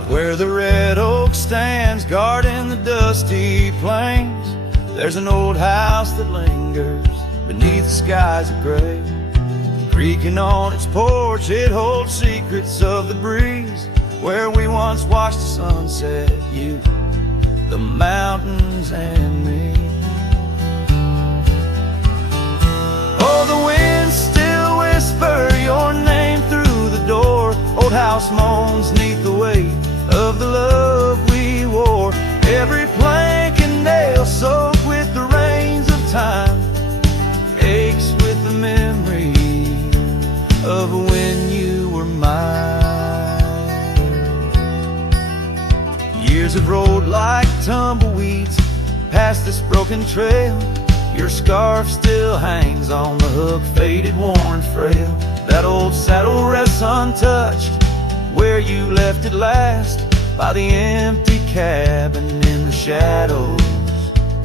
Out where the red oak stands guarding the dusty plains, there's an old house that lingers beneath the skies of gray. Creaking on its porch, it holds secrets of the breeze, where we once watched the sunset, you, the mountains, and me. Oh, the winds still whisper your name through the door. Old house moans neath the weight of the love we wore. Every plank and nail soaked with the rains of time aches with the memory of when you were mine. Years have rolled like tumbleweeds past this broken trail. Your scarf still hangs on the hook, faded, worn, frail. That old saddle rests untouched where you left it last, by the empty cabin in the shadows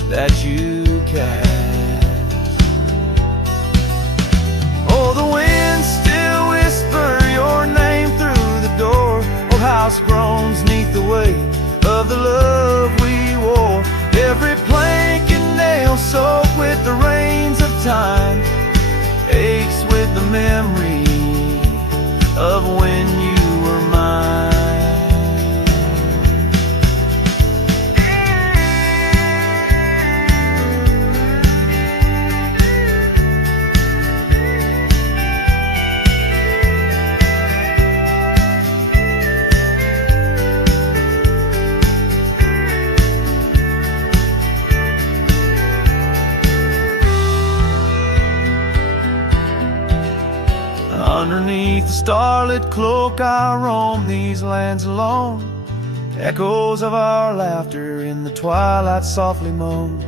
that you cast. Oh, the winds still whisper your name through the door. Old house groans neath the weight of the love we wore. Every plank and nail soaked with the rains of time aches with the memory of when you were mine. Underneath the starlit cloak I roam these lands alone. Echoes of our laughter in the twilight softly moan.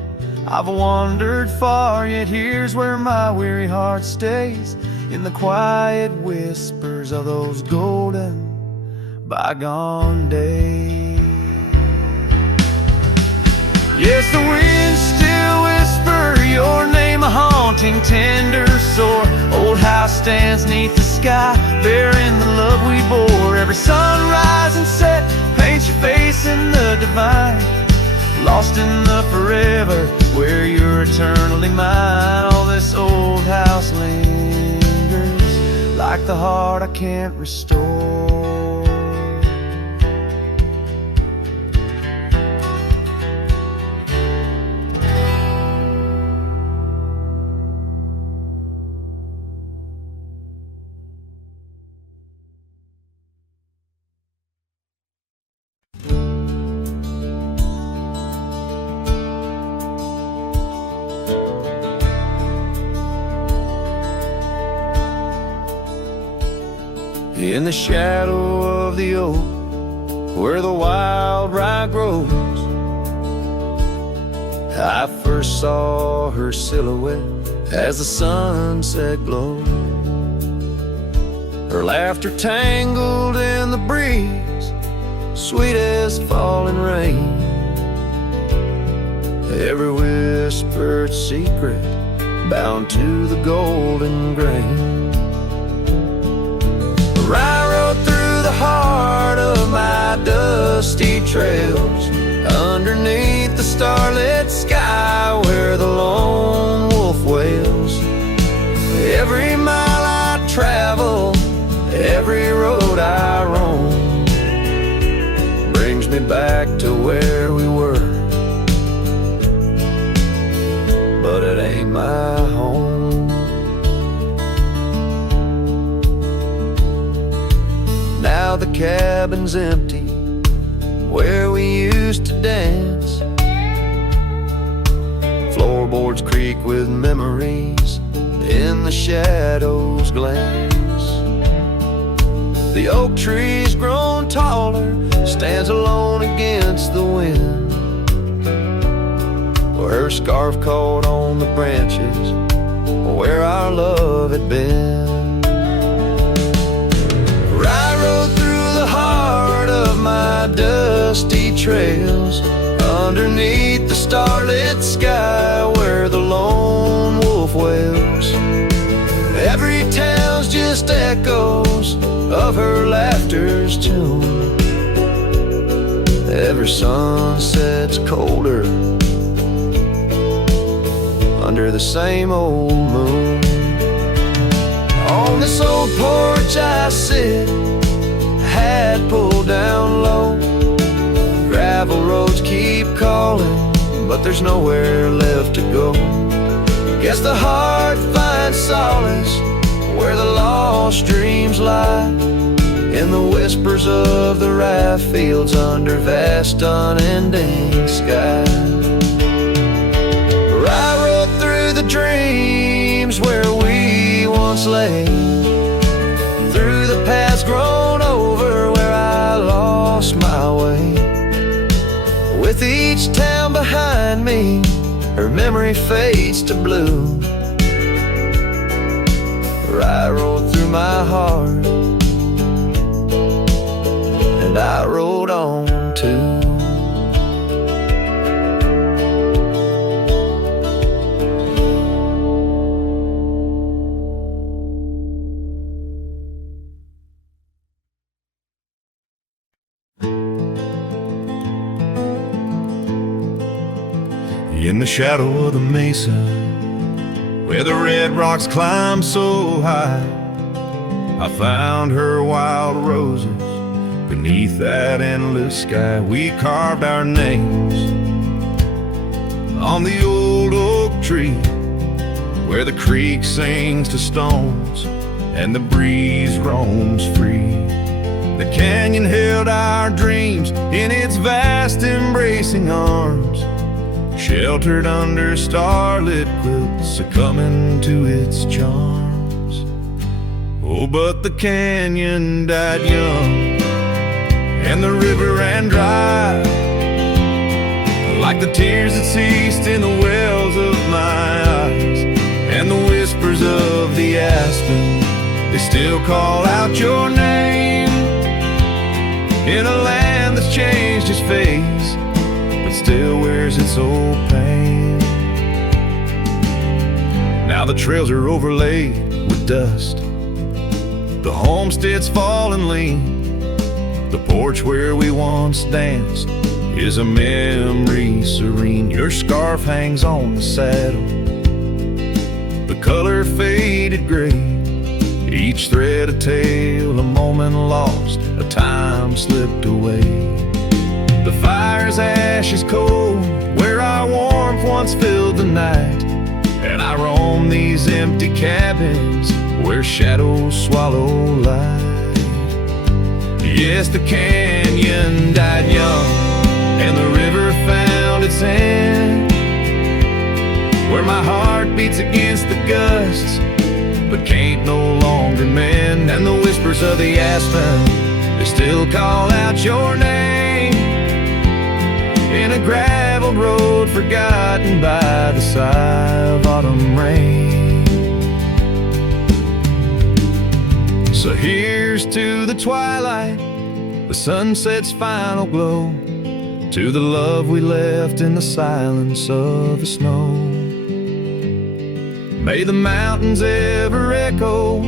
I've wandered far, yet here's where my weary heart stays, in the quiet whispers of those golden bygone days. Yes, the winds still whisper your name, a haunting, tender, sore. Old house stands neath the sky, bearing the love we bore. Every sunrise and set paints your face in the divine, lost in the forever where you're eternally mine. All this old house lingers like the heart I can't restore. In the shadow of the oak, where the wild rye grows, I first saw her silhouette as the sunset glowed. Her laughter tangled in the breeze, sweet as falling rain. Every whispered secret bound to the golden grain. I rode through the heart of my dusty trails, underneath the starlit sky where the lone wolf wails. Every mile I travel, every road I roam, brings me back to where we were, but it ain't my home. Now the cabin's empty where we used to dance. Floorboards creak with memories in the shadows glance. The oak tree's grown taller, stands alone against the wind, where her scarf caught on the branches where our love had been. I rode through the heart of my dusty trails, underneath the starlit sky where the lone wolf wails. Every tale's just echoes of her laughter's tune, every sunset's colder under the same old moon. On this old porch I sit, hat pulled down low. Gravel roads keep calling, but there's nowhere left to go. Guess the heart finds solace where the lost dreams lie, in the whispers of the rye fields under vast unending sky. Where I rode through the dreams where we once lay, through the paths grown over where I lost my way. With each town behind me, her memory fades to blue. I rode through my heart, and I rode on too. In the shadow of the mesa, where the red rocks climb so high, I found her wild roses beneath that endless sky. We carved our names on the old oak tree, where the creek sings to stones and the breeze roams free. The canyon held our dreams in its vast embracing arms, sheltered under starlit quilts, succumbing to its charms. Oh, but the canyon died young, and the river ran dry, like the tears that ceased in the wells of my eyes. And the whispers of the aspen, they still call out your name, in a land that's changed its face, but still wears its old pain. Now the trails are overlaid with dust, the homestead's fallen lean. The porch where we once danced is a memory serene. Your scarf hangs on the saddle, the color faded gray, each thread a tale, a moment lost, a time slipped away. The fire's ashes cold where our warmth once filled the night, and I roam these empty cabins where shadows swallow light. Yes, the canyon died young, and the river found its end, where my heart beats against the gusts, but can't no longer mend. And the whispers of the aspen, they still call out your name, in a gravel road forgotten by the sigh of autumn rain. So here's to the twilight, the sunset's final glow, to the love we left in the silence of the snow. May the mountains ever echo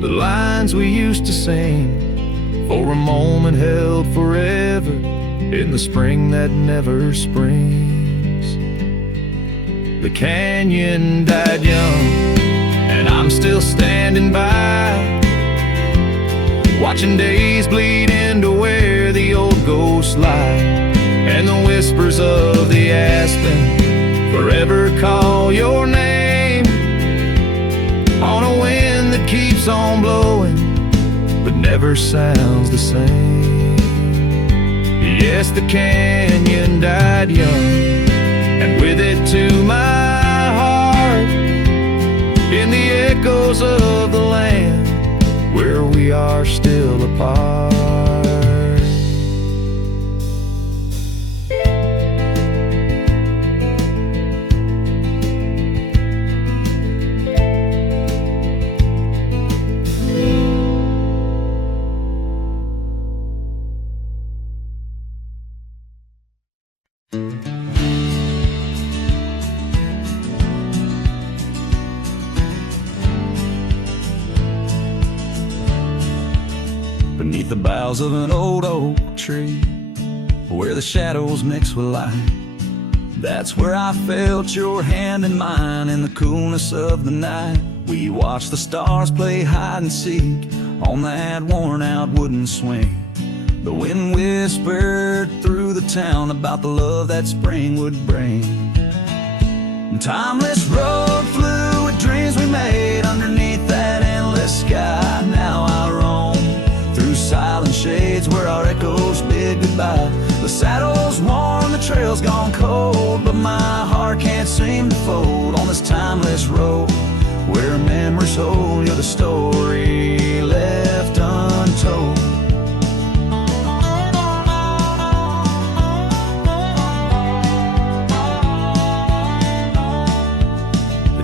the lines we used to sing, for a moment held forever in the spring that never springs. The canyon died young, and I'm still standing by, watching days bleed into where the old ghosts lie. And the whispers of the aspen forever call your name, on a wind that keeps on blowing but never sounds the same. Yes, the canyon died young, and with it to my heart, in the echoes of the land where we are still apart. Beneath the boughs of an old oak tree, where the shadows mix with light. That's where I felt your hand in mine in the coolness of the night. We watched the stars play hide and seek on that worn-out wooden swing. The wind whispered through the town about the love that spring would bring. Timeless road flew with dreams we made underneath that endless sky. Now I roam through silent shades where our echoes bid goodbye. The saddle's worn, the trail's gone cold, but my heart can't seem to fold on this timeless road where memories hold. You're the story left untold.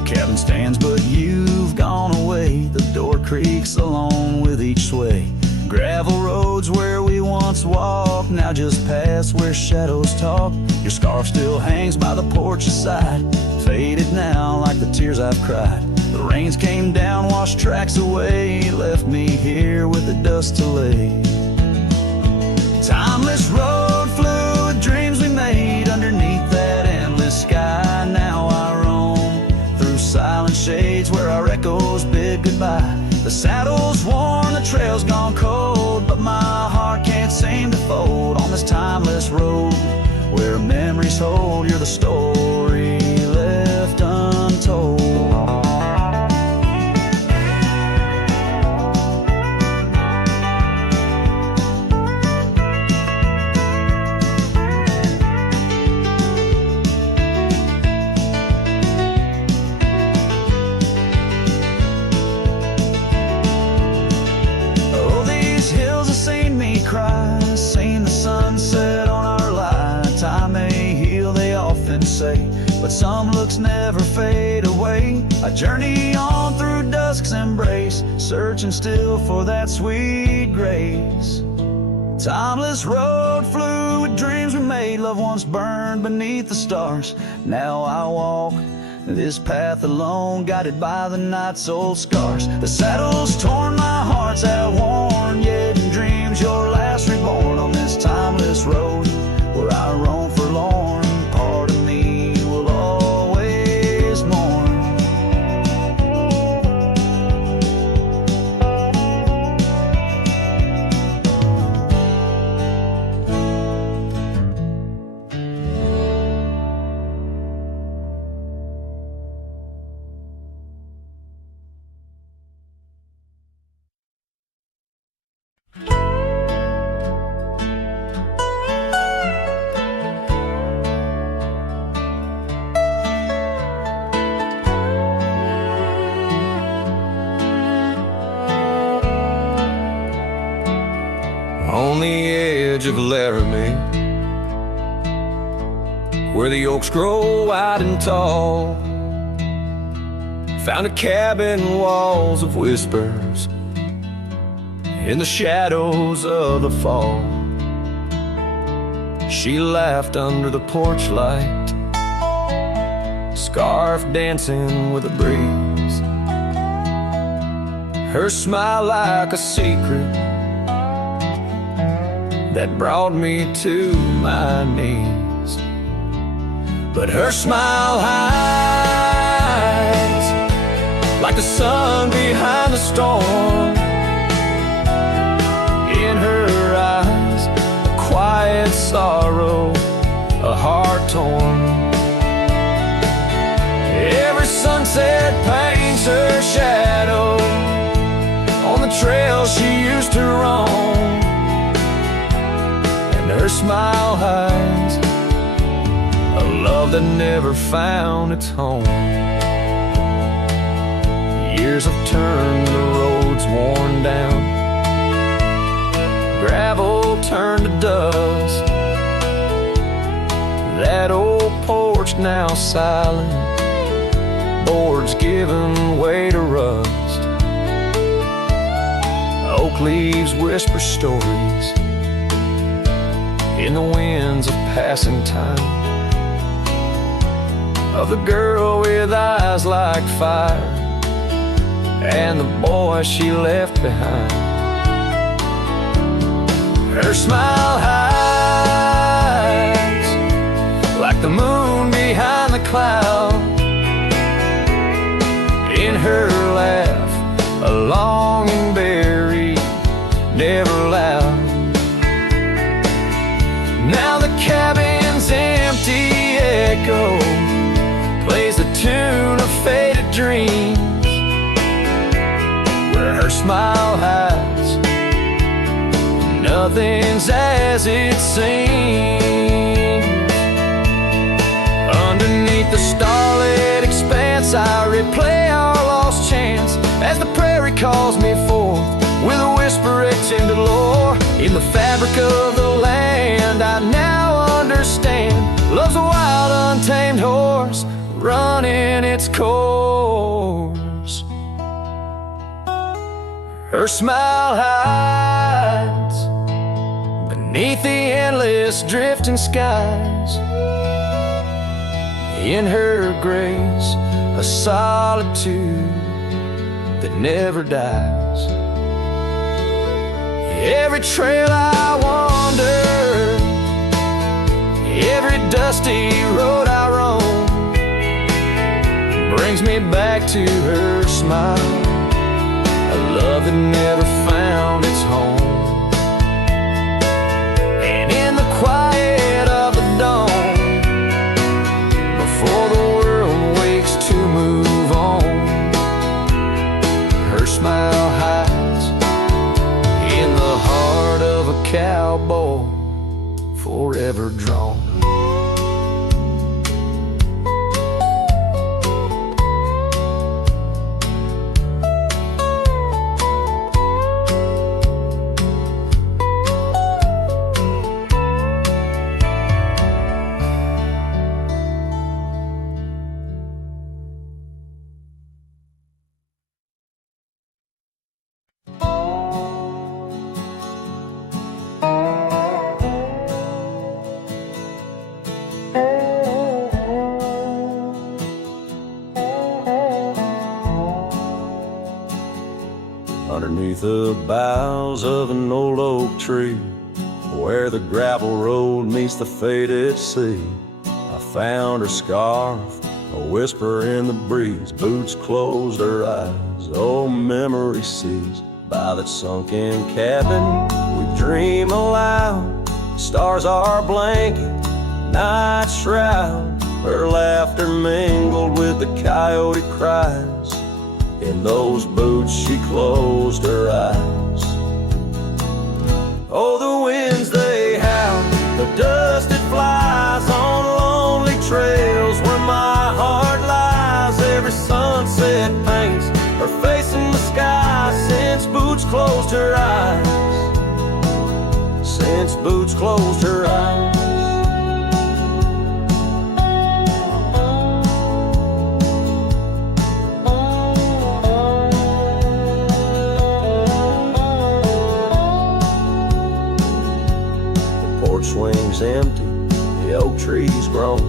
Cabin stands, but you've gone away. The door creaks along with each sway. Gravel roads where we once walked now just past where shadows talk. Your scarf still hangs by the porch's side, faded now like the tears I've cried. The rains came down, washed tracks away, left me here with the dust to lay. Timeless road flew with dreams we made underneath that endless sky. Now I roam through silent shades where our echoes bid goodbye. The saddle's worn, the trail's gone cold, but my heart can't seem to fold on this timeless road where memories hold. You're the story left untold. Seen the sunset on our line. Time may heal, they often say, but some looks never fade away. I journey on through dusk's embrace, searching still for that sweet grace. Timeless road flew with dreams we made. Love once burned beneath the stars. Now I walk this path alone, guided by the night's old scars. The saddle's torn, my heart's outworn, yet in dreams your last reborn on this timeless road where I roam forlorn. Part of me will always mourn. On the edge of Laramie, where the oaks grow wide and tall, found a cabin, walls of whispers in the shadows of the fall. She laughed under the porch light, scarf dancing with a breeze, her smile like a secret that brought me to my knees. But her smile hides like the sun behind the storm. In her eyes, a quiet sorrow, a heart torn. Every sunset paints her shadow on the trail she used to roam. Her smile hides a love that never found its home. Years have turned the roads worn down, gravel turned to dust. That old porch now silent, boards giving way to rust. Oak leaves whisper stories in the winds of passing time, of the girl with eyes like fire and the boy she left behind. Her smile hides in her laugh, a longing buried, never loud. Now the cabin's empty echo plays the tune of faded dreams, where her smile hides, nothing's as it seems. Underneath the starlit expanse, I replay our lost chance as the prairie calls me forth with a whisper akin to lore. In the fabric of the land, I now understand love's a wild, untamed horse running its course. Her smile hides beneath the endless drifting skies. In her grace, a solitude that never dies. Every trail I wander, every dusty road I roam, brings me back to her smile, a love that never found its home. And in the quiet of the dawn, before the world wakes to move on, her smile hides in the heart of a cowboy forever drawn. Underneath the boughs of an old oak tree, where the gravel road meets the faded sea, I found her scarf, a whisper in the breeze. Boots closed her eyes, oh memory sees. By that sunken cabin we dream aloud, stars are blanket, night shroud. Her laughter mingled with the coyote cries. In those boots she closed her eyes. Oh, the winds they howl, the dust it flies on lonely trails where my heart lies. Every sunset paints her face in the sky since boots closed her eyes. Since boots closed her eyes. Swings empty, the oak trees groan,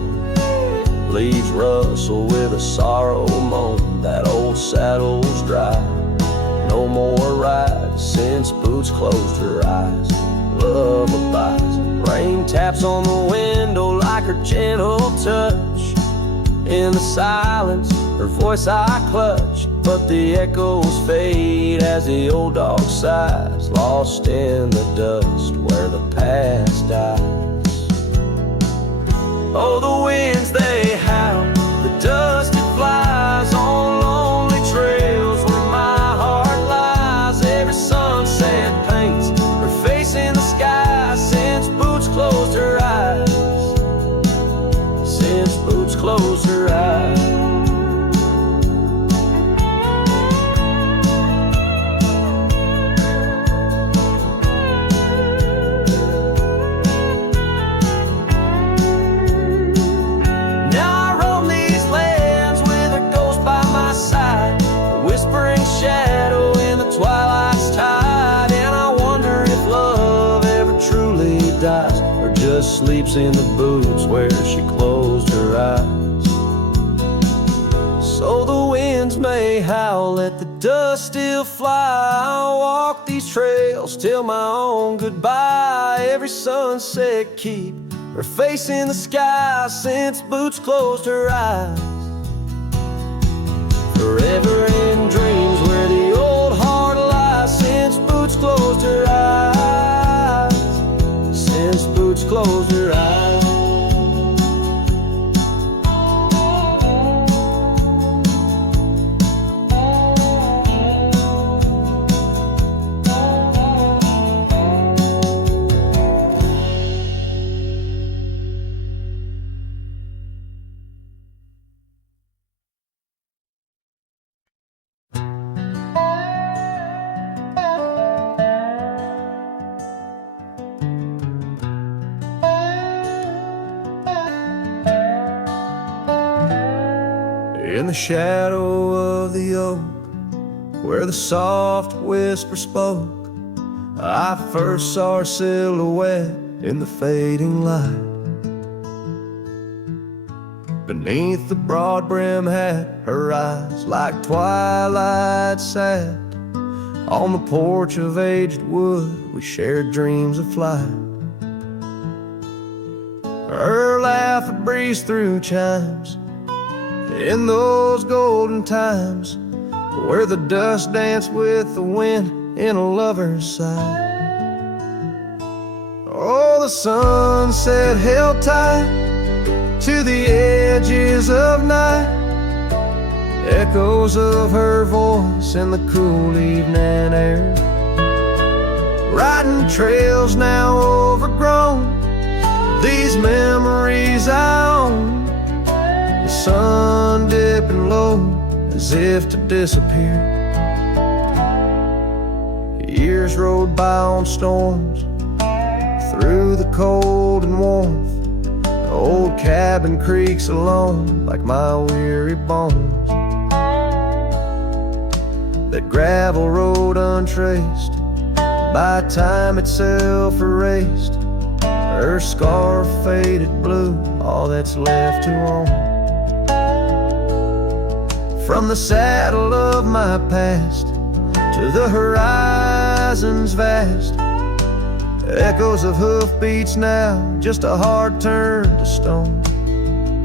leaves rustle with a sorrow moan. That old saddle's dry, no more rides since boots closed her eyes. Love abides, rain taps on the window like her gentle touch. In the silence, her voice I clutch, but the echoes fade as the old dog sighs, lost in the dust where the past dies. Oh, the winds they howl, the dust it flies on lonely trails where my heart lies. Every sunset paints her face in the sky since boots closed her eyes. Since boots closed her eyes. Shadow in the twilight's tide, and I wonder if love ever truly dies, or just sleeps in the boots where she closed her eyes. So the winds may howl, let the dust still fly. I'll walk these trails till my own goodbye. Every sunset keep her face in the sky since boots closed her eyes. Forever In the shadow of the oak, where the soft whisper spoke, I first saw her silhouette in the fading light. Beneath the broad brim hat, her eyes like twilight sat. On the porch of aged wood, we shared dreams of flight. Her laugh would breeze through chimes in those golden times, where the dust danced with the wind in a lover's sigh. Oh, the sunset held tight to the edges of night, echoes of her voice in the cool evening air. Riding trails now overgrown, these memories I own. The sun dipping low as if to disappear. Years rode by on storms, through the cold and warmth. The old cabin creaks alone like my weary bones. That gravel road untraced, by time itself erased. Her scarf faded blue, all that's left to own. From the saddle of my past to the horizons vast, echoes of hoofbeats now, just a heart turned to stone.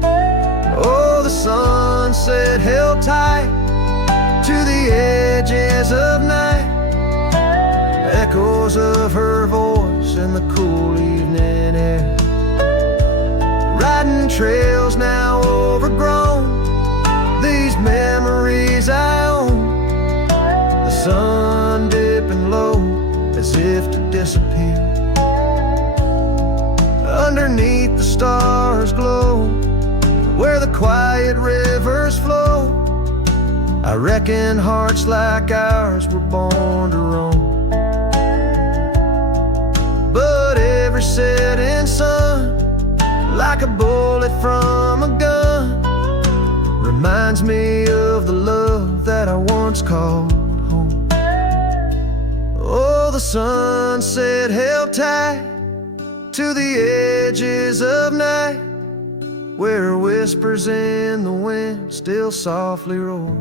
Oh, the sunset held tight to the edges of night, echoes of her voice in the cool evening air. Riding trails now overgrown, these memories I own. The sun dipping low as if to disappear. Underneath the stars glow, where the quiet rivers flow. I reckon hearts like ours were born to roam. But every setting sun, like a bullet from a gun, reminds me of the love that I once called home. Oh, the sunset held tight to the edges of night, where whispers in the wind still softly roar.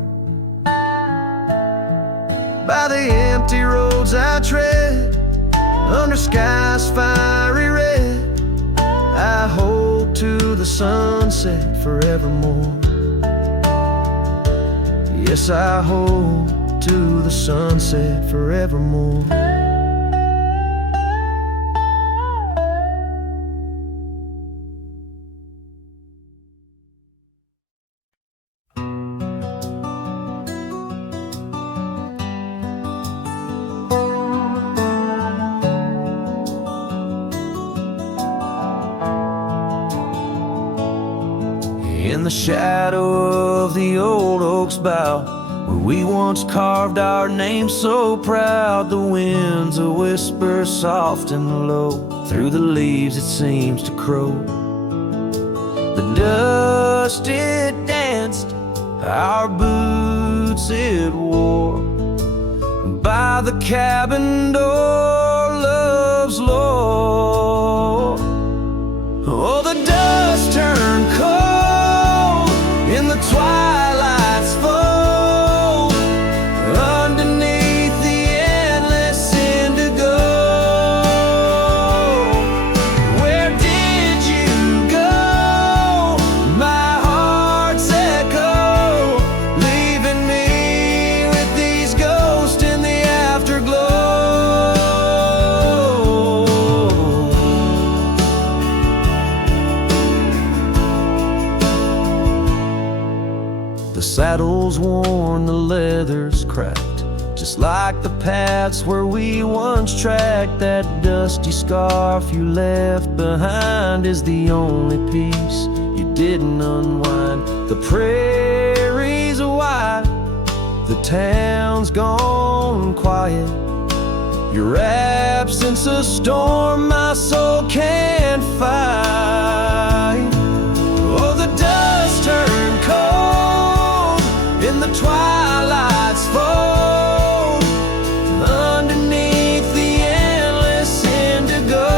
By the empty roads I tread, under skies fiery red, I hold to the sunset forevermore. Yes, I hold to the sunset forevermore. In the shadow of the old oak's bough, where we once carved our name so proud, the wind's a whisper soft and low, through the leaves it seems to crow. The dust it danced, our boots it wore, by the cabin door love's lore. Oh, the dust turned cold in the twilight's fold, underneath the endless indigo. Where did you go, my heart's echo, leaving me with these ghosts in the afterglow? The saddle's worn, the leather's cracked, just like the paths where we once tracked. That dusty scarf you left behind is the only piece you didn't unwind. The prairie's wide, the town's gone quiet, your absence a storm my soul can't fight. Oh, the dust turned cold when the twilights fall underneath the endless indigo.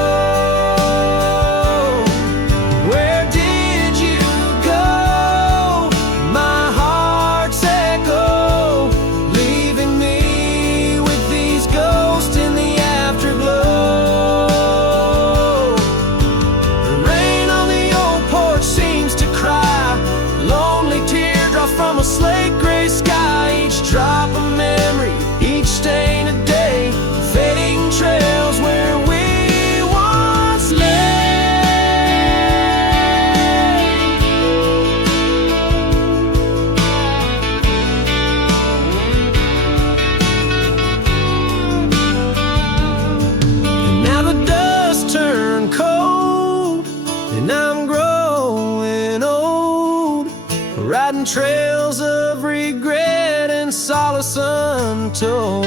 Where did you go? My heart's echo, leaving me with these ghosts in the afterglow. The rain on the old porch seems to cry, lonely teardrops from a slate gray sky. Each drop a memory, each stain a day, fading trails where we once lay. And now the dust turned cold, and I'm growing old, riding trails of regret and solace untold.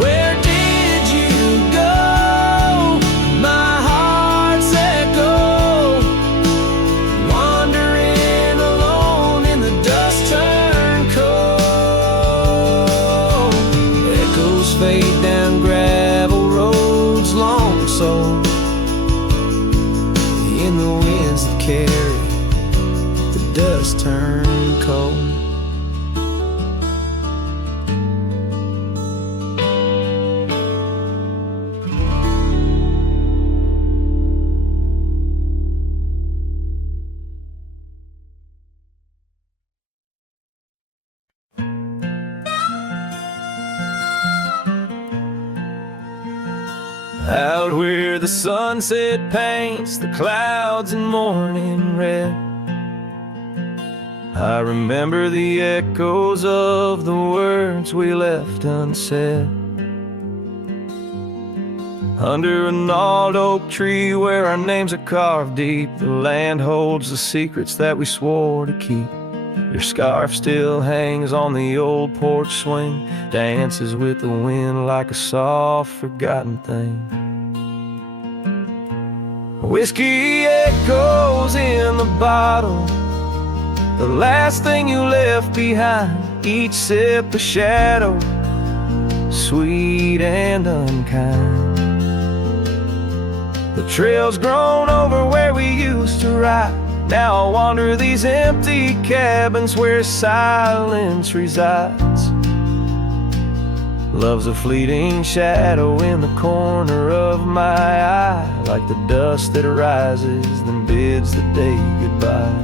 Where did you go? My heart's echo, wandering alone in the dust turned cold. Echoes fade down gravel roads, long sold in the winds that carry the dust turned cold. Out where the sunset paints the clouds in morning red, I remember the echoes of the words we left unsaid. Under a gnarled oak tree where our names are carved deep, the land holds the secrets that we swore to keep. Your scarf still hangs on the old porch swing, dances with the wind like a soft forgotten thing. Whiskey echoes in the bottle, the last thing you left behind. Each sip a shadow, sweet and unkind. The trail's grown over where we used to ride. Now I wander these empty cabins where silence resides. Love's a fleeting shadow in the corner of my eye, like the dust that rises then bids the day goodbye.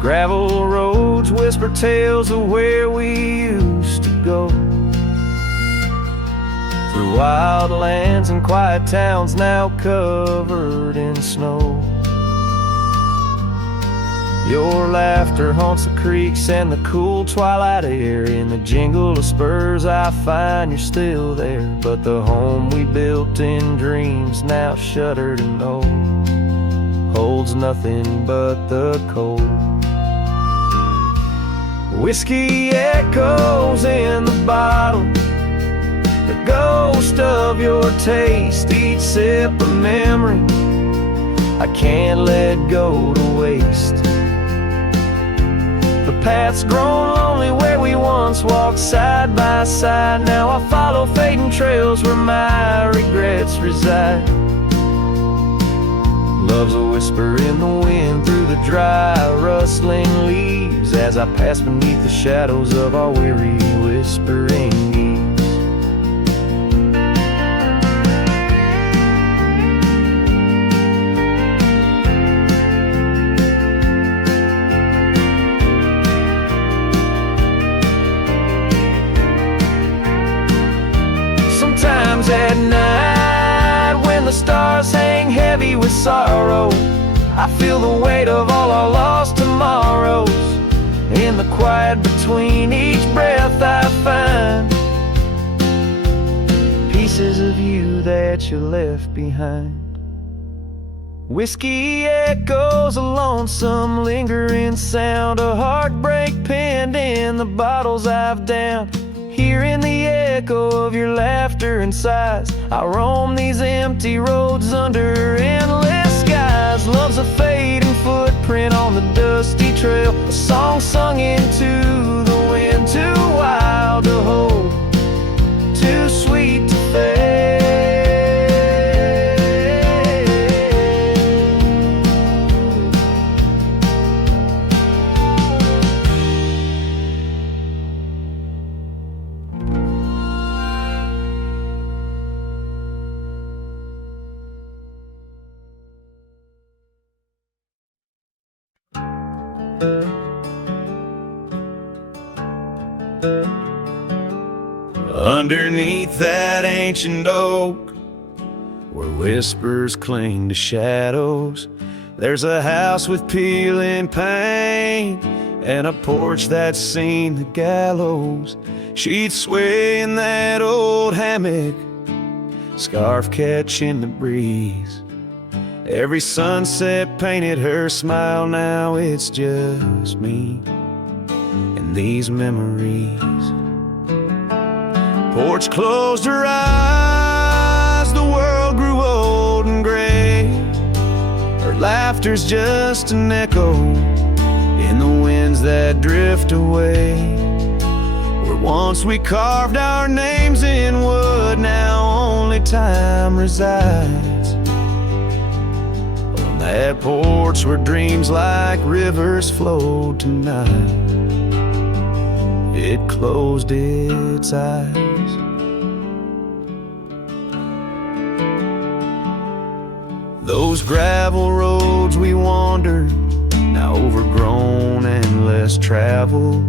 Gravel roads whisper tales of where we used to go, through wild lands and quiet towns now covered in snow. Your laughter haunts the creeks and the cool twilight air. In the jingle of spurs I find you're still there, but the home we built in dreams, now shuttered and old, holds nothing but the cold. Whiskey echoes in the bottle, the ghost of your taste. Each sip a memory I can't let go to waste. The path's grown lonely where we once walked side by side. Now I follow fading trails where my regrets reside. Love's a whisper in the wind through the dry, rustling leaves, as I pass beneath the shadows of our weary whispering geese. Sometimes at night, when the stars hang heavy with sorrow, I feel the weight of all our lost tomorrows. In the quiet between each breath I find pieces of you that you left behind. Whiskey echoes, a lonesome lingering sound, a heartbreak penned in the bottles I've downed. Hearing the echo of your laughter and sighs, I roam these empty roads under endless skies. Love's a fading footprint on the dusty Underneath that ancient oak, where whispers cling to shadows, there's a house with peeling paint and a porch that's seen the gallows. She'd sway in that old hammock, scarf catching the breeze. Every sunset painted her smile, now it's just me and these memories. Porch closed her eyes, the world grew old and gray. Her laughter's just an echo in the winds that drift away. Where once we carved our names in wood, now only time resides. On that porch where dreams like rivers flowed tonight, it closed its eyes. Those gravel roads we wandered, now overgrown and less traveled.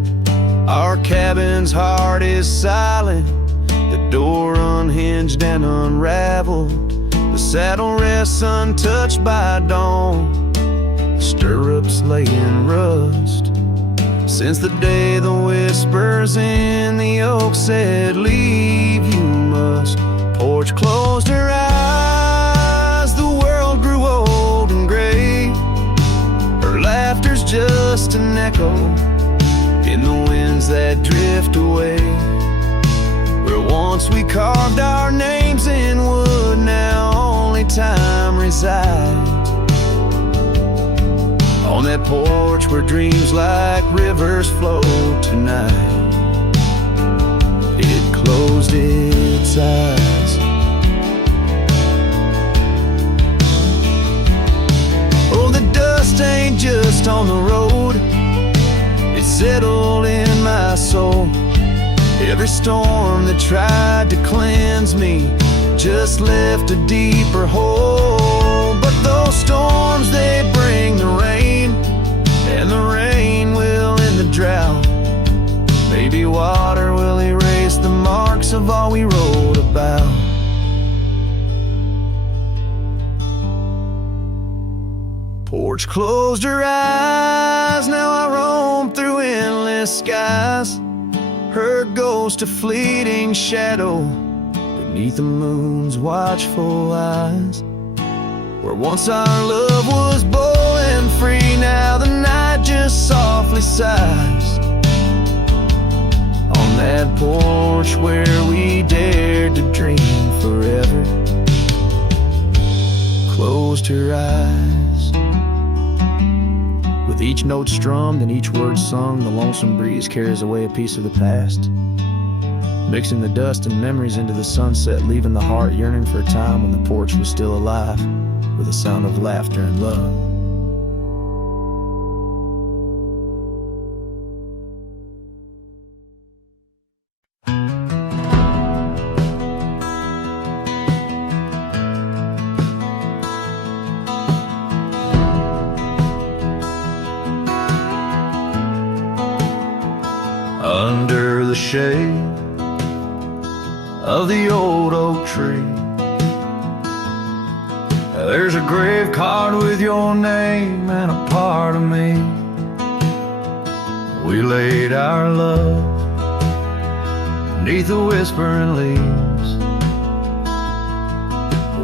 Our cabin's heart is silent, the door unhinged and unraveled. The saddle rests untouched by dawn, the stirrups lay in rust. Since the day the whispers in the oak said, "Leave you must." Porch closed her eyes, the world grew old and gray. Her laughter's just an echo in the winds that drift away. Where once we carved our names in wood, now only time resides. On that porch where dreams like rivers flow tonight, it closed its eyes. Oh, the dust ain't just on the road, it's settled in my soul. Every storm that tried to cleanse me just left a deeper hole. But those storms, they bring the rain, and the rain will end the drought. Baby water will erase the marks of all we wrote about. Porch closed her eyes, now I roam through endless skies. Her ghost a fleeting shadow beneath the moon's watchful eyes. Where once our love was bold and free, now the night just softly sighs. On that porch where we dared to dream forever, closed her eyes. With each note strummed and each word sung, the lonesome breeze carries away a piece of the past, mixing the dust and memories into the sunset, leaving the heart yearning for a time when the porch was still alive, with a sound of laughter and love. Under the shade of the old oak tree, there's a grave card with your name and a part of me. We laid our love beneath the whispering leaves,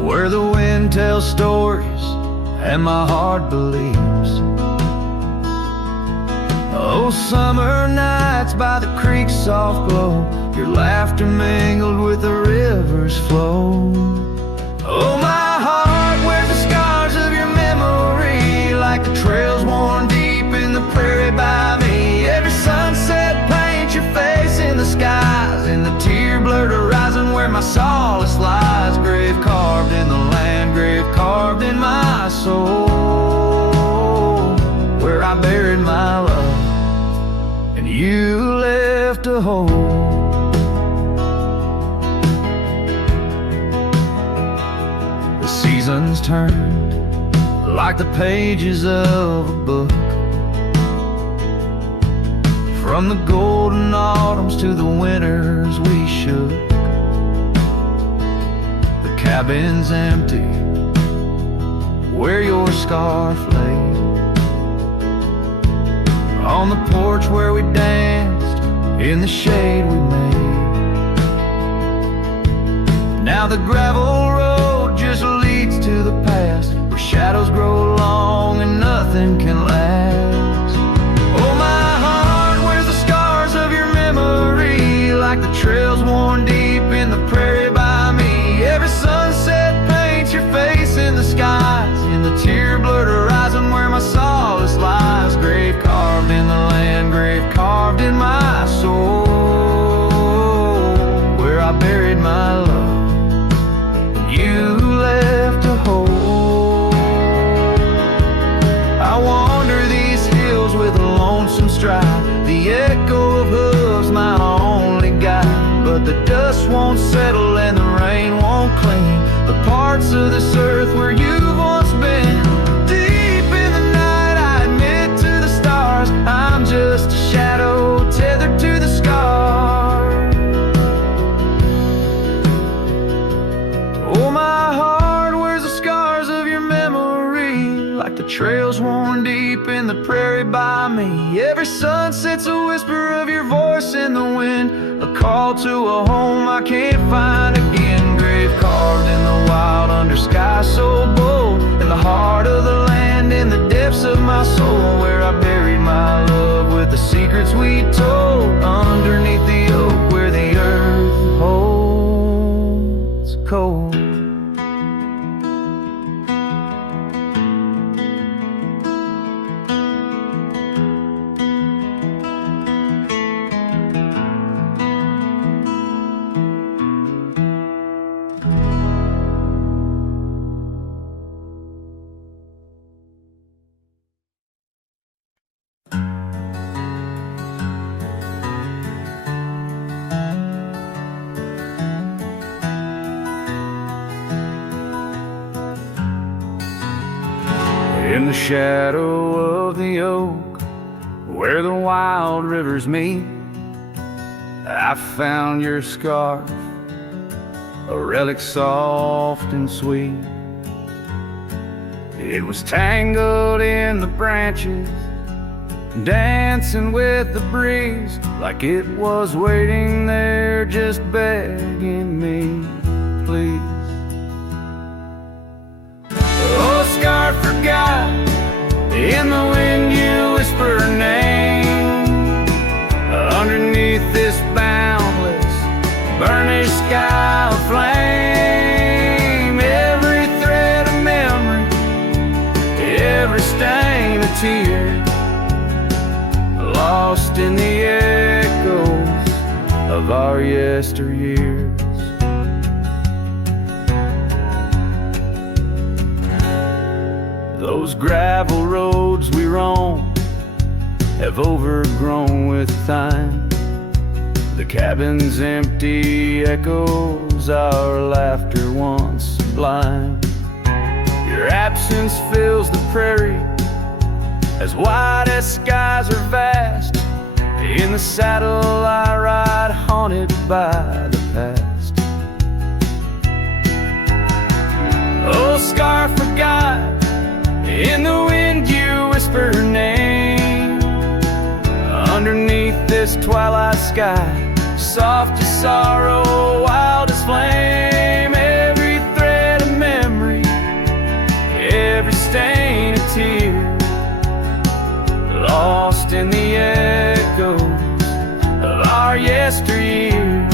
where the wind tells stories and my heart believes. Oh, summer nights by the creek's soft glow, your laughter mingled with the river's flow. Oh, my heart wears the scars of your memory, like the trails worn deep in the prairie by me. Every sunset paints your face in the skies, in the tear-blurred horizon where my solace lies. Grave carved in the land, grave carved in my soul, where I buried my love and you left a hole. The seasons turned like the pages of a book, From the golden autumns to the winters we shook. The cabin's empty where your scarf lay. On the porch where we danced, in the shade we made. Now the gravel road just leads to the past, where shadows grow long and nothing can last. Oh my heart, where's the scars of your memory? Like the trails worn deep in the prairie by me. Every sunset paints your face in the skies, in the tear-blurred horizon where my solace lies. Grave carved in the land, grave carved in my soul, where I buried my love, you left a hole. I wander these hills with a lonesome stride, the echo of hooves my only guide. But the dust won't settle and the rain won't clean the parts of this earth where you've once been. Deep in the night I admit to the stars, I'm just a shadow tethered to the scars. Oh my heart, where's the scars of your memory? Like the trails worn deep in the prairie by me. Every sunset's a whisper of your voice in the wind, a call to a home I can't find again. Grave carved in the wild under sky so bold, in the heart of the land, in the depths of my soul, where I buried my love with the secrets we told. Underneath the oak where the earth holds cold. In the shadow of the oak, where the wild rivers meet, I found your scarf, a relic soft and sweet. It was tangled in the branches, dancing with the breeze, like it was waiting there just begging me, please. Oh, scarf forgot, in the wind you whisper her name. Underneath this boundless, burnished sky of flame, every thread of memory, every stain of tear, lost in the echoes of our yesteryears. Those gravel roads we roam have overgrown with time. The cabin's empty echoes our laughter once sublime. Your absence fills the prairie, as wide as skies are vast. In the saddle I ride, haunted by the past. Oh, scarf forgot, in the wind you whisper her name. Underneath this twilight sky, soft as sorrow, wild as flame, every thread of memory, every stain of tear, lost in the echoes of our yesteryears.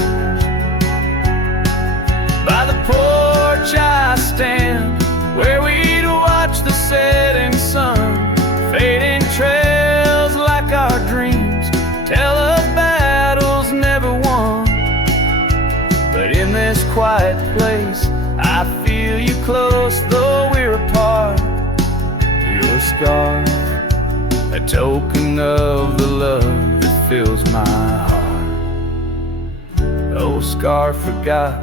By the porch I stand, where we'd watch the setting sun, fading trails like our dreams tell of battles never won. But in this quiet place I feel you close, though we're apart. Your scar, a token of the love that fills my heart. Oh, scar forgot,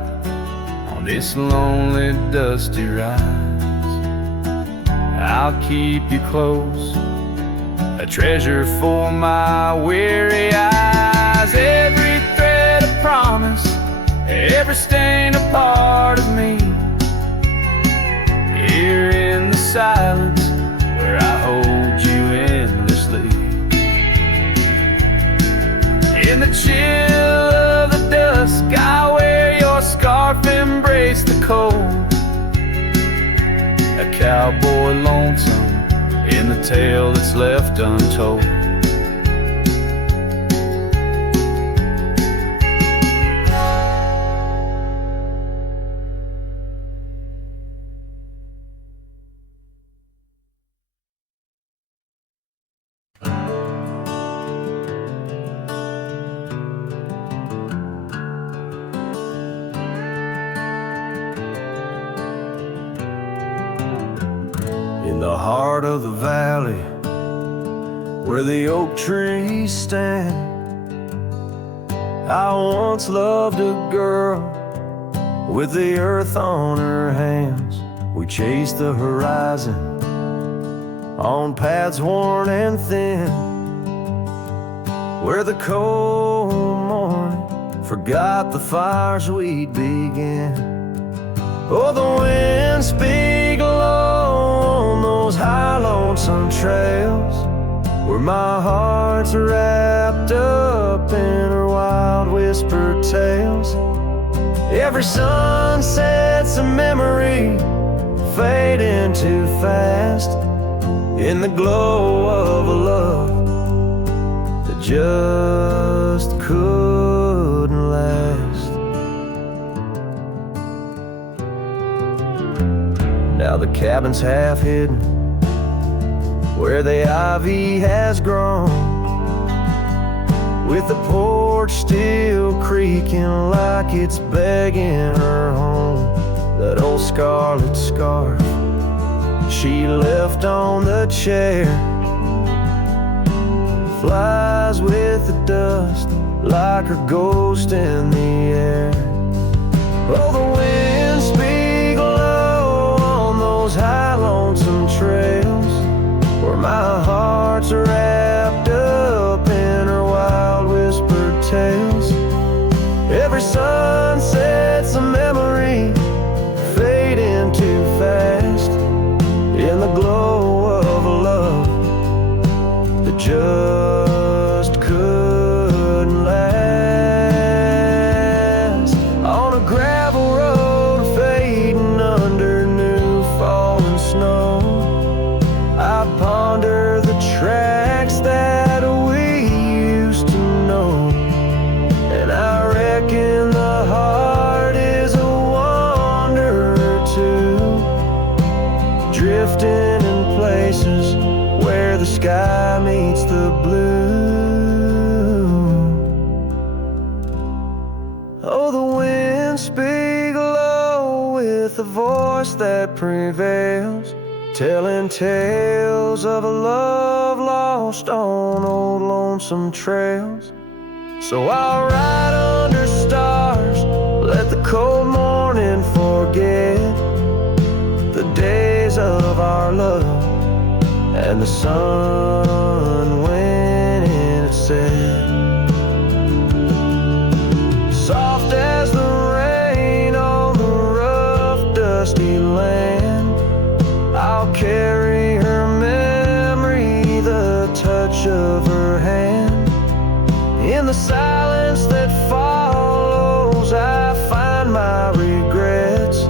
on this lonely dusty ride, I'll keep you close a treasure for my weary eyes. Every thread a promise, every stain a part of me. Here in the silence where I hold you endlessly. In the chill of the dusk, I wear your scarf, embrace the cold. A cowboy lonesome in the tale that's left untold. In the heart of the valley, where the oak trees stand, I once loved a girl with the earth on her hands. We chased the horizon on paths worn and thin, where the cold morning forgot the fires we'd begin. Oh, the wind speak low on those high lonesome trails, where my heart's wrapped up in her wild whispered tales. Every sunset's a memory fading too fast, in the glow of a love that just couldn't last. Now the cabin's half hidden where the ivy has grown, with the porch still creaking like it's begging her home. That old scarlet scarf she left on the chair flies with the dust like her ghost in the air. Oh, the wind speak low on those high lonesome trails, where my heart's wrapped up in her wild whispered tales. Every sunset's a memory fading too fast, in the glow of a love that just couldn't last. On a gravel road fading under new fallen snow, I ponder the tracks that we used to know, and I reckon the heart is a wanderer too, drifting in places where the sky meets the blue. Oh, the wind speak low with a voice that prevails, telling tales of a love lost on old lonesome trails. So I'll ride under stars, let the cold morning forget the days of our love and the sun when it set. Soft as the rain on the rough dusty land, I'll carry her memory, the touch of her hand. In the silence that follows, I find my regrets,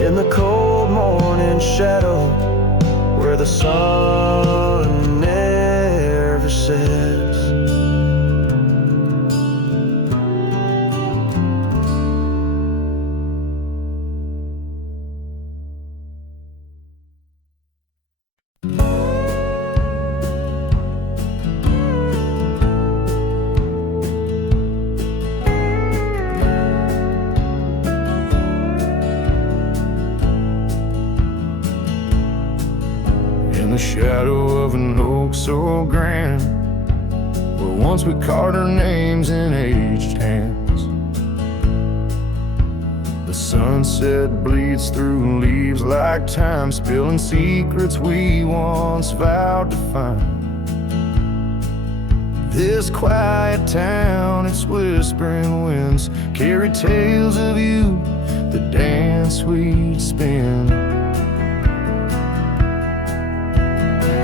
in the cold morning shadow where the sun never sets. In the shadow of an oak so grand, where once we carved our names in aged hands, the sunset bleeds through leaves like time, spilling secrets we once vowed to find. this quiet town, its whispering winds carry tales of you, the dance we'd spin.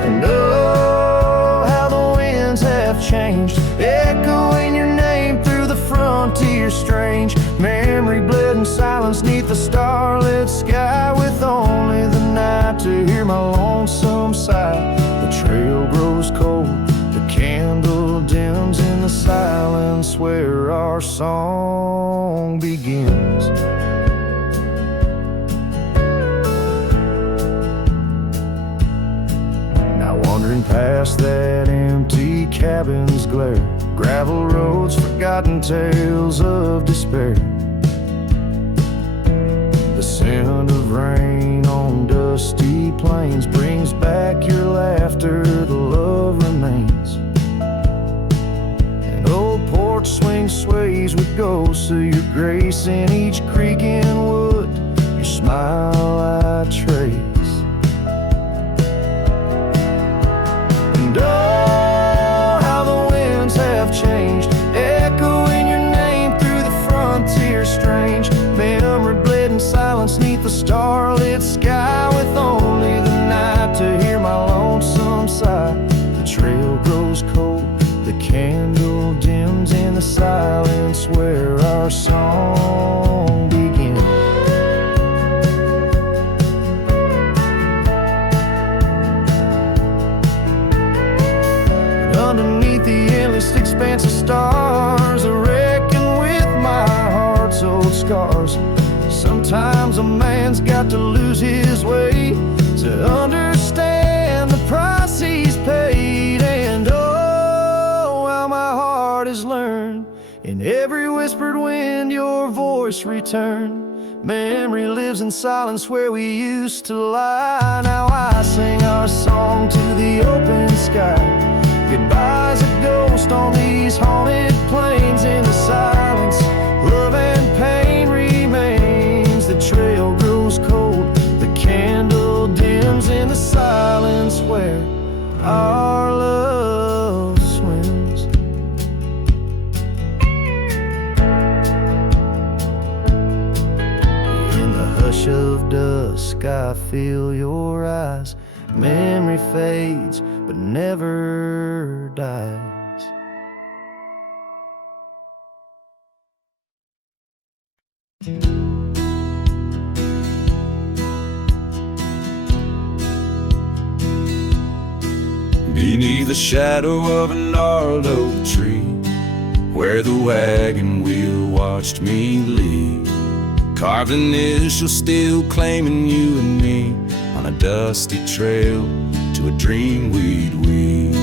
And oh, how the winds have changed, echoing your name through the frontier strange. Memory bled in silence neath the starlit sky, with only the night to hear my lonesome sigh. The trail grows cold, the candle dims in the silence where our song begins. Now wandering past that empty cabin's glare, gravel roads, forgotten tales of despair. The scent of rain on dusty plains brings back your laughter, the love remains. An old porch swing sways with ghosts of your grace in each creek and wood, your smile I trace. And oh, how the winds have changed, echoing your name through the frontier strange. Memory bled in silence neath the starlit sky, with only the night to hear my lonesome sigh. The trail grows cold, the candle dims in the silence where our song begins. And underneath the endless expanse of stars, I reckon with my heart's old scars. Sometimes a man's got to lose his way to understand the price he's paid. And oh, how my heart has learned, in every whispered wind your voice returned. Memory lives in silence where we used to lie. Now I sing our song to the open sky. Goodbye's a ghost on these haunted plains. In the silence, love and pain remains. The trail grows cold, the candle dims in the silence where our love swims. In the hush of dusk I feel your eyes. Memory fades but never dies. Beneath the shadow of a gnarled oak tree, where the wagon wheel watched me leave, carved initials still claiming you and me, on a dusty trail to a dream we'd weave.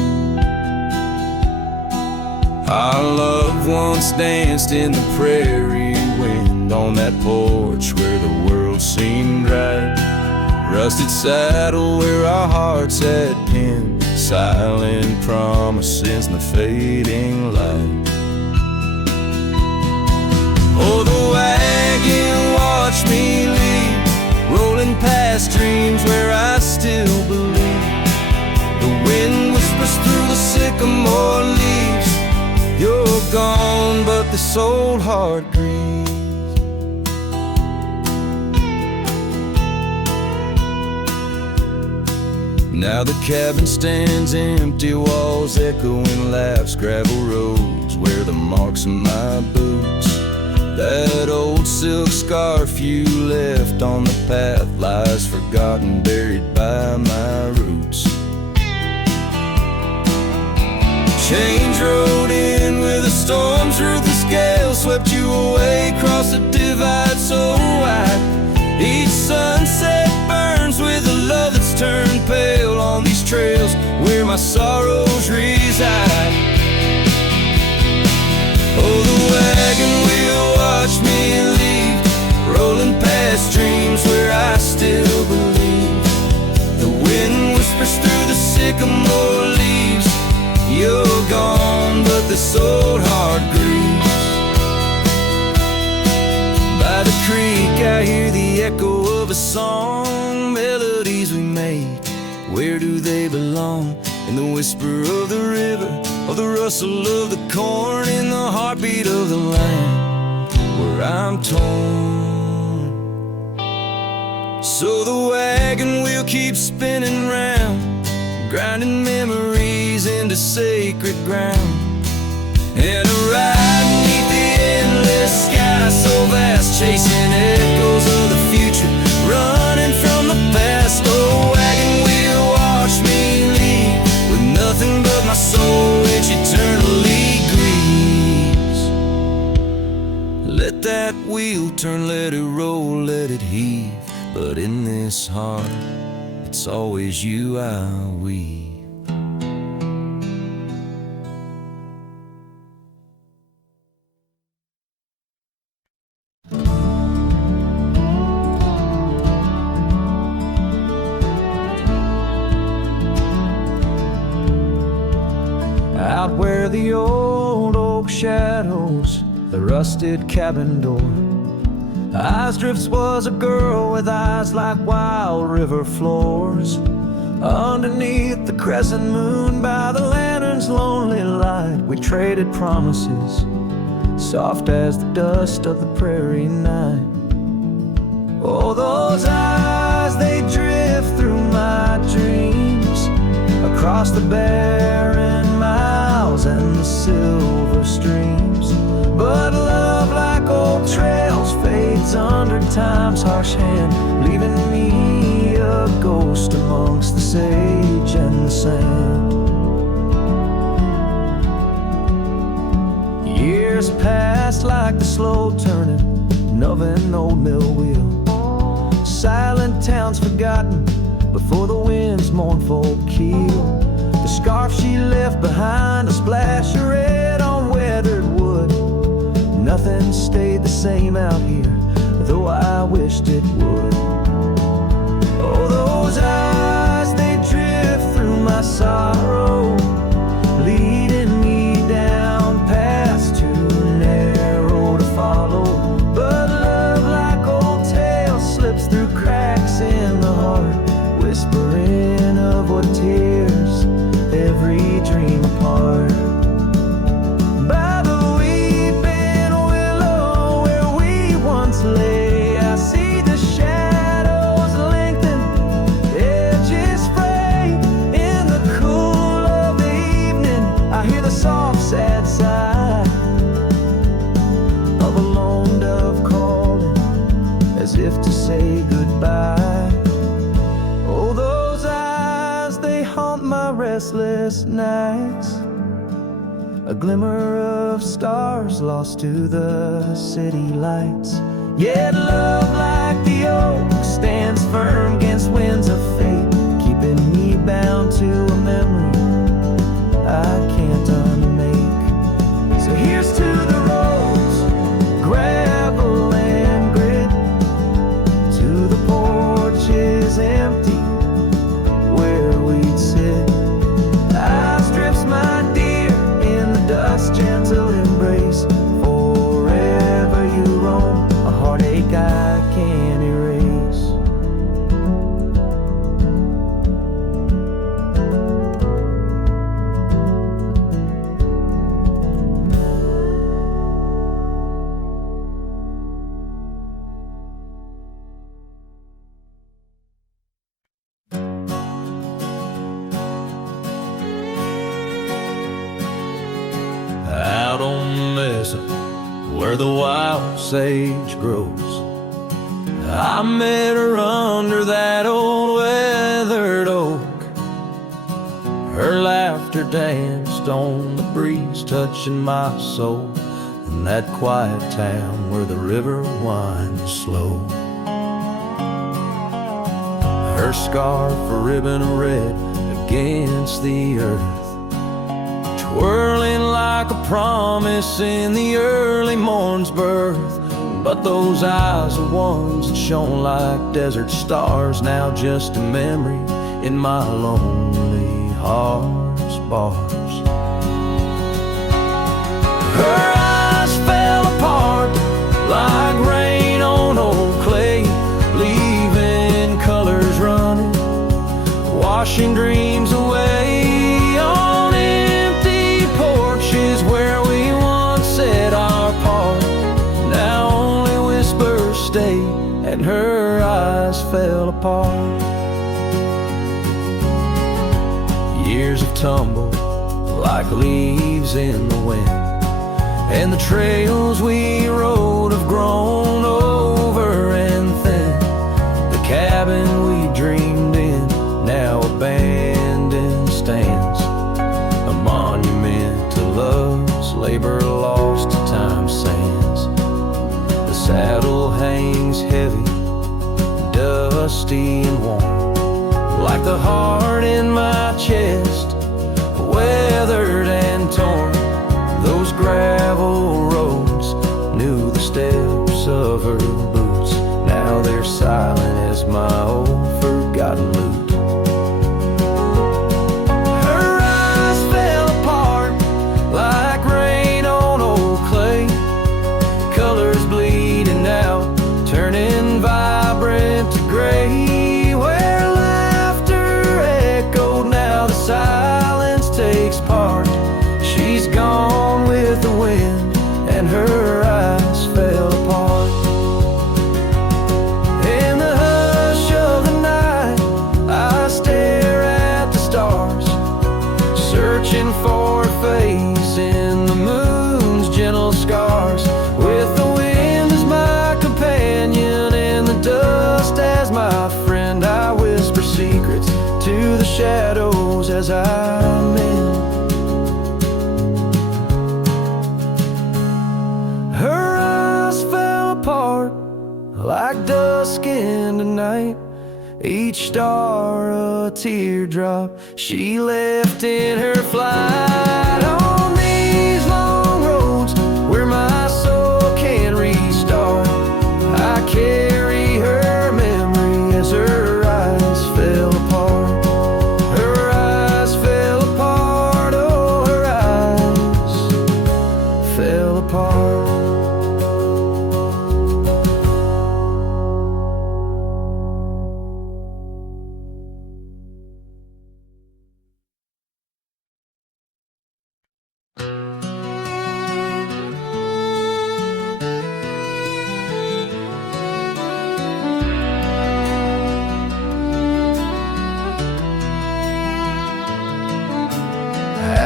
Our loved ones danced in the prairie wind, on that porch where the world seemed right. Rusted saddle where our hearts had pinned, silent promises in the fading light. Oh, the wagon watched me leave, rolling past dreams where I still believe. The wind whispers through the sycamore leaves, you're gone, but this old heart grieves. Now the cabin stands empty, walls echoing laughs, gravel roads where the marks of my boots. That old silk scarf you left on the path lies forgotten, buried by my roots. Change rode in with a storm's ruthless gale, swept you away across a divide so wide. Each sunset burns with a love that's turned pale on these trails where my sorrows reside. Oh, the wagon wheel watched me leave, rolling past dreams where I still believe. The wind whispers through the sycamore leaves, you're gone, but this old heart grieves. By the creek I hear the echo of a song, melodies we made, where do they belong? In the whisper of the river, or the rustle of the corn in the heartbeat of the land where I'm torn. So the wagon wheel keeps spinning round, grinding memories into sacred ground. And a ride beneath the endless sky so vast, chasing echoes of the future, running from the past. Oh, wagon wheel, watch me leave with nothing but my soul, which eternally grieves. Let that wheel turn, let it roll, let it heave, but in this heart, it's always you I weave. Out where the old oak shadows the rusted cabin door, Eyesdrift's was a girl with eyes like wild river floors. Underneath the crescent moon, by the lantern's lonely light, we traded promises, soft as the dust of the prairie night. Oh, those eyes, they drift through my dreams, across the barren miles and the silver streams. But love, like old trails, fades under time's harsh hand, leaving me a ghost amongst the sage and the sand. Years passed like the slow turning of an old mill wheel, silent towns forgotten before the wind's mournful keel. The scarf she left behind, a splash of red on weathered wood. Nothing stayed the same out here, though I wished it would. Oh, those eyes, they drift through my sorrow, leading me down paths too narrow to follow. But love, like old tales, slips through cracks in the heart, whispering of what tears every dream apart. By the weeping willow where we once lay, I see the shadows lengthen, edges fray. In the cool of the evening, I hear the soft sad sigh of a lone dove calling, as if to say goodbye. Oh, those eyes, they haunt my restless nights, a glimmer of stars lost to the city lights. Yet love, like the oak, stands firm against winds of fate, keeping me bound to a memory I can't unmake. So here's to the roads, gravel and grit, to the porches empty where we'd sit. Eyesdrift's my dear, in the dust gentle embrace. Forever you roam, a heartache I can't erase. Out on the mesa where the wild sage grows, I met her under that old weathered oak. Her laughter danced on the breeze, touching my soul in that quiet town where the river winds slow. Her scarf a ribbon of red against the earth, twirling like a promise in the early morn's birth. But those eyes are ones that shone like desert stars, now just a memory in my lonely heart's bars. Her eyes fell apart like rain on old clay, leaving colors running, washing dreams away on empty porches. fell apart. Years have tumbled like leaves in the wind, and the trails we rode have grown over and thin. The cabin we dreamed in, now abandoned, stands a monument to love's labor lost to time's sands. The saddle hangs heavy, dusty and warm, like the heart in my chest, weathered and torn. Those gravel roads knew the steps of her boots. Now they're silent as my old forgotten lute. Her eyes fell apart like rain on old clay, colors bleeding out, turning vibrant to gray. Where laughter echoed, now the silence takes part. She's gone with the wind, and her eyes fell apart. In the hush of the night, I stare at the stars, searching for a face in the moon's gentle scars. With the wind as my companion and the dust as my friend, I whisper secrets to the shadows as I mend. Her eyes fell apart like dusk in the night, each star a teardrop she left in her flight. On these long roads where my soul can't restart, I carry her memory as her eyes fell apart. Her eyes fell apart, oh, her eyes fell apart.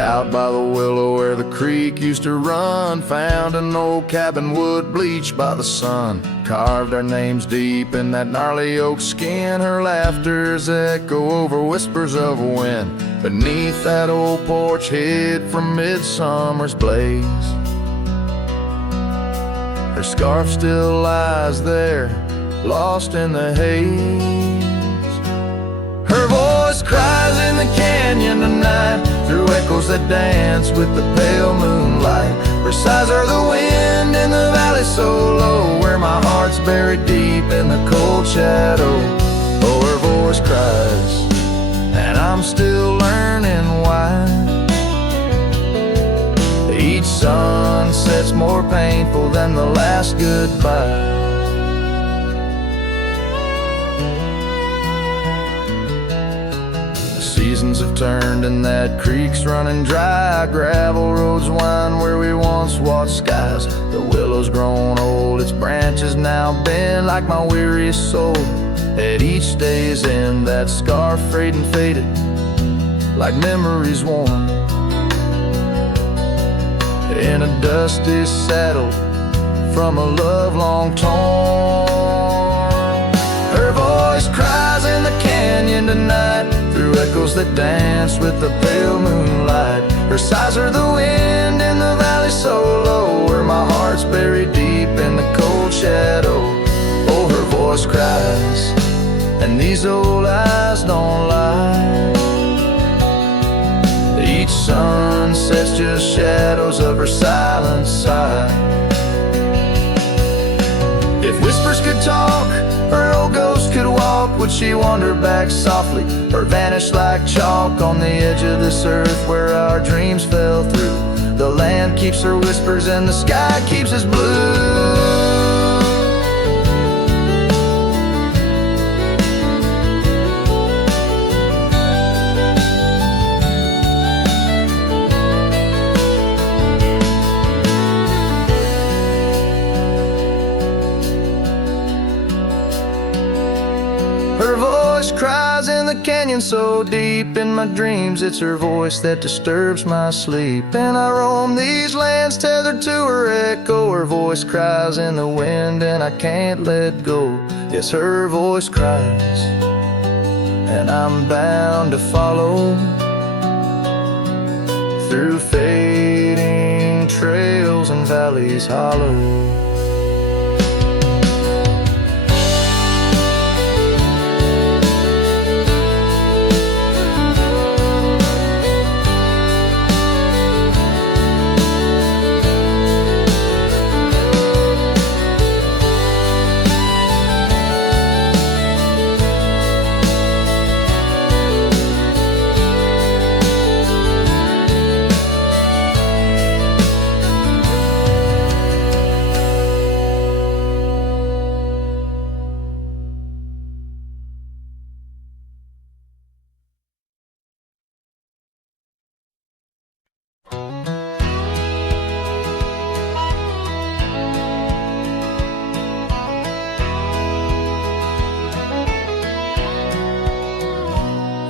Out by the willow where the creek used to run, found an old cabin wood bleached by the sun. Carved our names deep in that gnarly oak skin. Her laughter's echo over whispers of wind. Beneath that old porch hid from midsummer's blaze, her scarf still lies there, lost in the haze. Her voice cries in the canyon tonight, through echoes that dance with the pale moonlight. Her sighs are the wind in the valley so low, where my heart's buried deep in the cold shadow. Oh, her voice cries, and I'm still learning why. Each sunset's more painful than the last goodbye. Seasons have turned and that creek's running dry. Gravel roads wind where we once watched skies. The willow's grown old, its branches now bend like my weariest soul. At each day's end, that scarf frayed and faded like memories worn. In a dusty saddle from a love long torn. Her voice cries in the canyon tonight, through echoes that dance with the pale moonlight. Her sighs are the wind in the valley so low, where my heart's buried deep in the cold shadow. Oh, her voice cries, and these old eyes don't lie. Each sunset's just shadows of her silent sigh. If whispers could talk, her old ghost could walk, would she wander back softly, or vanish like chalk on the edge of this earth where our dreams fell through? The land keeps her whispers and the sky keeps us blue. canyon so deep. In my dreams it's her voice that disturbs my sleep. And I roam these lands tethered to her echo. Her voice cries in the wind and I can't let go. Yes, her voice cries and I'm bound to follow through fading trails and valleys hollow.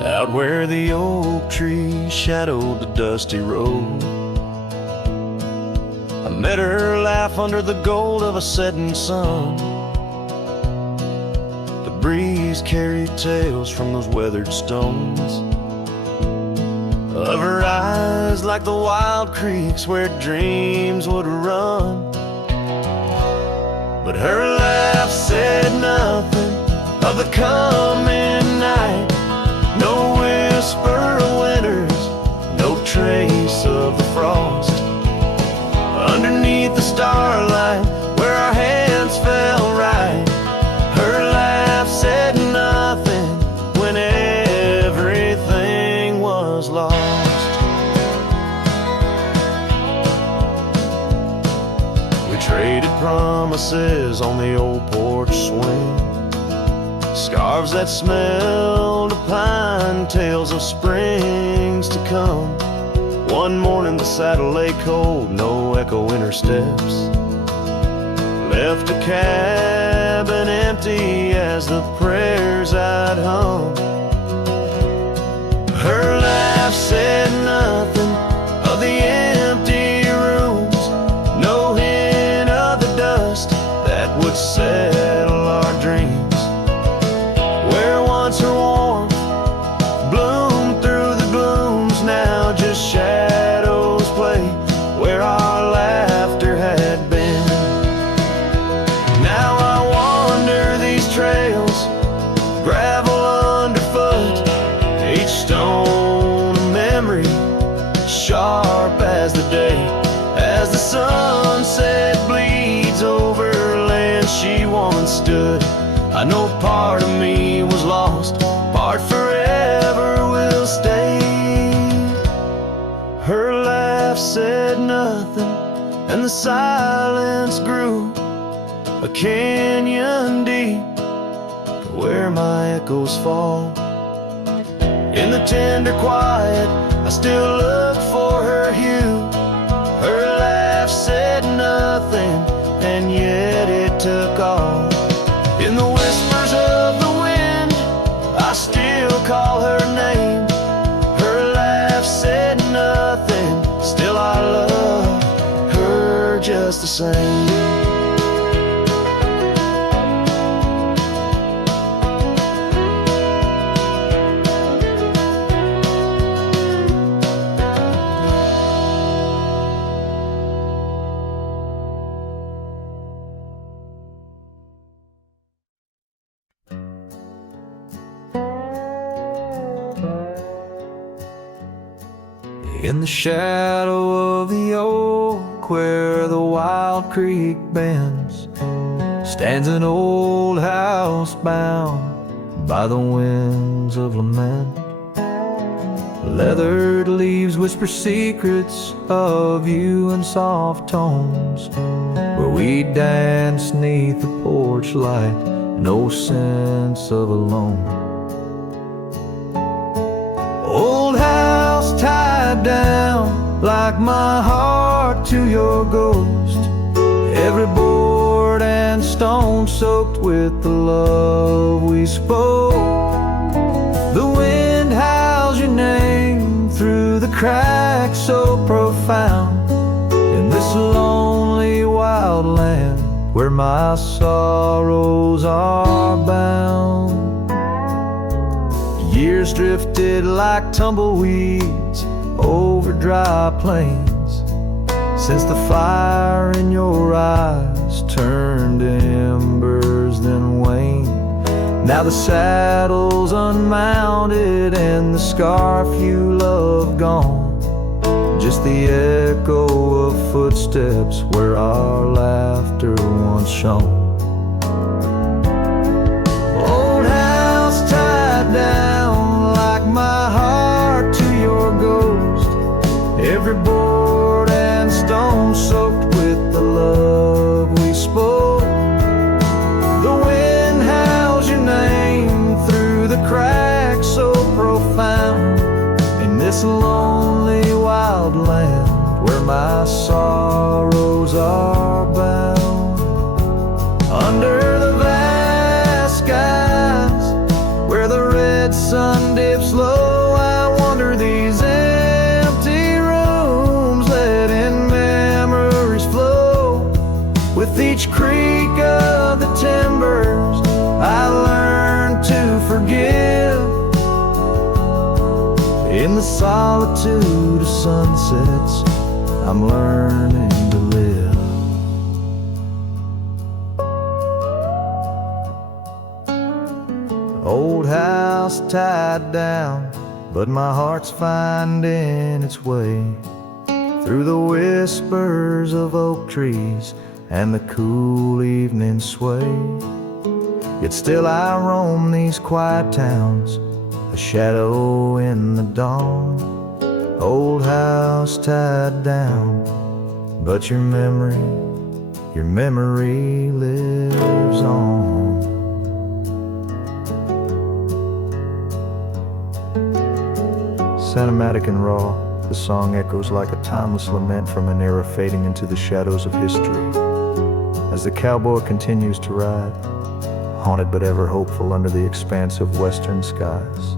Out where the oak tree shadowed the dusty road, I met her laugh under the gold of a setting sun. The breeze carried tales from those weathered stones of her eyes like the wild creeks where dreams would run. But her laugh said nothing of the coming night. No whisper of winters, no trace of the frost. Underneath the starlight, where our hands fell right, her laugh said nothing when everything was lost. We traded promises on the old porch swing, scarves that smelled of pine, tales of springs to come. One morning the saddle lay cold, no echo in her steps, left a cabin empty as the prayers I'd hung. Her laugh said nothing of the empty rooms, no hint of the dust that would settle our dreams. Her warmth bloomed through the glooms, now just shadows play where our laughter had been. Now I wander these trails, gravel underfoot, each stone a memory, sharp as the day, as the sunset bleeds over land she once stood. I know part of me was lost, part forever will stay. Her laugh said nothing, and the silence grew a canyon deep where my echoes fall. In the tender quiet, I still look for her hue. Her laugh said nothing, and yet it took all. In the whispers of the wind, I still call her name. Her laugh said nothing, still I love her just the same. In the shadow of the oak where the wild creek bends, stands an old house bound by the winds of lament. Leathered leaves whisper secrets of you in soft tones, where we dance 'neath the porch light, no sense of alone. Old house tied down like my heart to your ghost, every board and stone soaked with the love we spoke. The wind crack so profound in this lonely wild land where my sorrows are bound. Years drifted like tumbleweeds over dry plains since the fire in your eyes turned to embers then waned. Now the saddle's unmounted and the scarf you love gone, just the echo of footsteps where our laughter once shone. Old house tied down like my heart to your ghost, every board and stone soaked with the love we spoke. The wind howls your name through the cracks so profound in this lonely wild land where my sorrows are bound. Under the vast skies where the red sun dips low, I wander these empty rooms, letting memories flow. With each creak of the timbers I learn to forgive. In the solitude of sunsets I'm learning to live. Old house tied down, but my heart's finding its way through the whispers of oak trees and the cool evening sway. Yet still I roam these quiet towns, a shadow in the dawn. Old house tied down, but your memory lives on. Cinematic and raw, the song echoes like a timeless lament from an era fading into the shadows of history. As the cowboy continues to ride, haunted but ever hopeful under the expanse of western skies.